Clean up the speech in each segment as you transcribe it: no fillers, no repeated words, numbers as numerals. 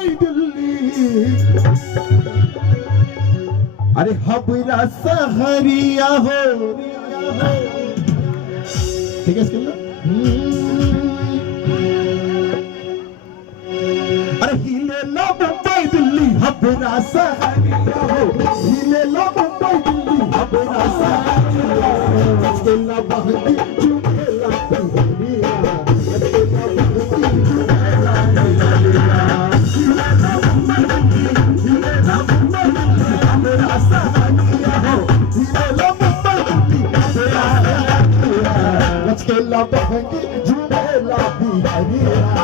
मुंबई दिल्ली अरे हबरा सहरिया हो ठीक है इसके अरे हिले लो मुंबई दिल्ली हबरा सहरिया हो हिले लो मुंबई दिल्ली हबरा सहरिया चला बहती चुकेला पिया चला बहती चुकेला पिया हिले लो मुंबई दिल्ली हिले लो मुंबई दिल्ली हबरा सहरिया हो हिले लो मुंबई दिल्ली हबरा सहरिया चला बहती चुकेला पिया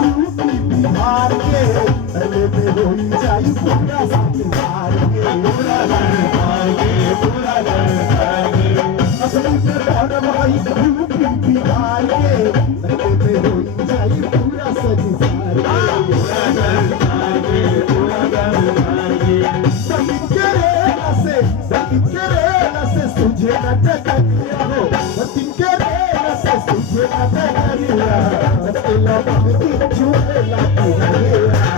बिहार के तले पे होई जाई पूरा संसार के पूरा असली पे और भाई यूपी बिहार के तले पे होई जाई पूरा संसार के सभी करेला से सुझे न टकरिया हो सभी करेला से सुझे न टकरिया चला बहती चुकेला पिया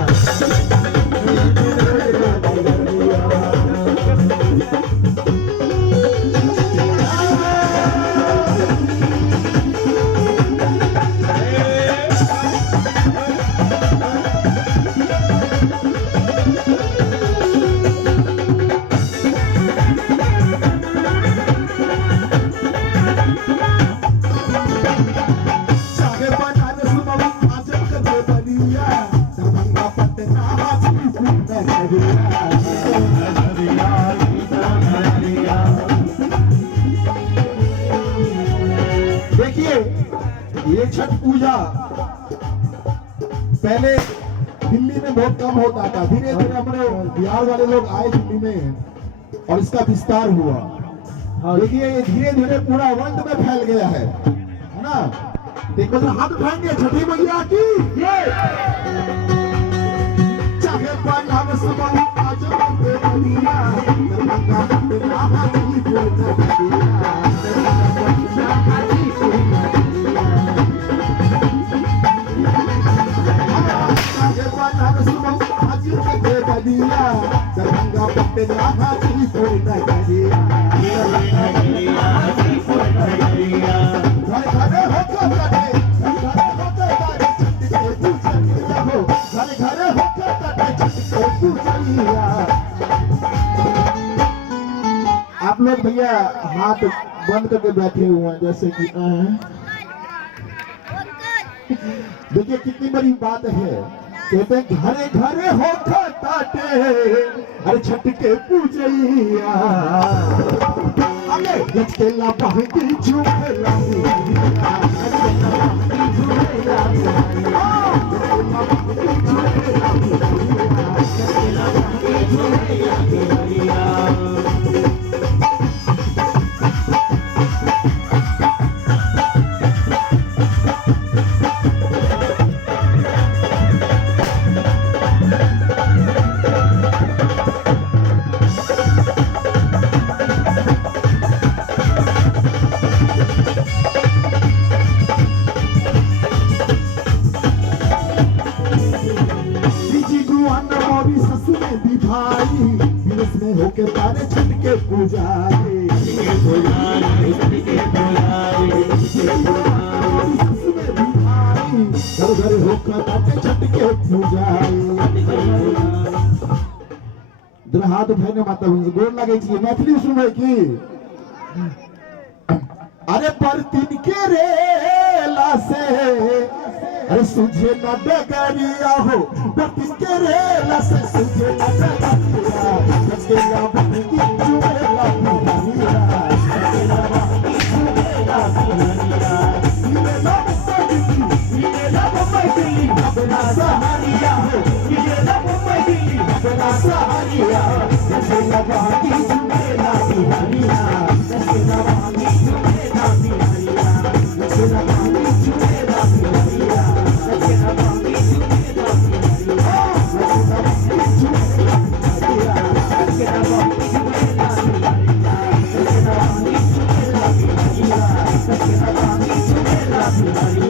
देखिए ये छठ पूजा पहले दिल्ली में बहुत कम होता था धीरे धीरे अपने बिहार वाले लोग आए दिल्ली में और इसका विस्तार हुआ देखिए ये धीरे धीरे पूरा वर्ल्ड में फैल गया है ना देखो जरा हाथ उठाएंगे छठी मैया की ये चाहे पंजाब सुबह आज बंदे दुनिया दरभंगा मेरा हाथी बोलता दिया दरभंगा पट्टे राहा जी कोई नहीं घर घरे होकर काटे आप लोग भैया हाथ बंद करके बैठे हुए हैं जैसे कि देखिए कितनी बड़ी बात है कहते घरे घरे होकर काटे अरे छठ के पूजैया अरे गचकेला बहती झूमेला होके तारे छठ के पुजारी घर घर होकर तारे छठ के पुजारी जरा हाथ उठाने माता गोर लगे मैथिली सुने की अरे पर तिनके रेला से अरे सुझे न डगरिया हो पर तिनके रेला से सुझे न डगरिया गचकेला बहती चुकेला पिया गचकेला बहती चुकेला पिया हिले लो मुंबई दिल्ली अपना सहारिया हो हिले लो मुंबई दिल्ली अपना सहारिया गचकेला बहती चुकेला पिया बिहारिया लचकेला बांगी झूमेला बिहारिया लचकेला बांगी झूमेला बिहारिया लचकेला बांगी झूमेला बिहारिया लचकेला बांगी झूमेला बिहारिया लचकेला बांगी झूमेला बिहारिया लचकेला बांगी झूमेला बिहारिया लचकेला बांगी झूमेला बिहारिया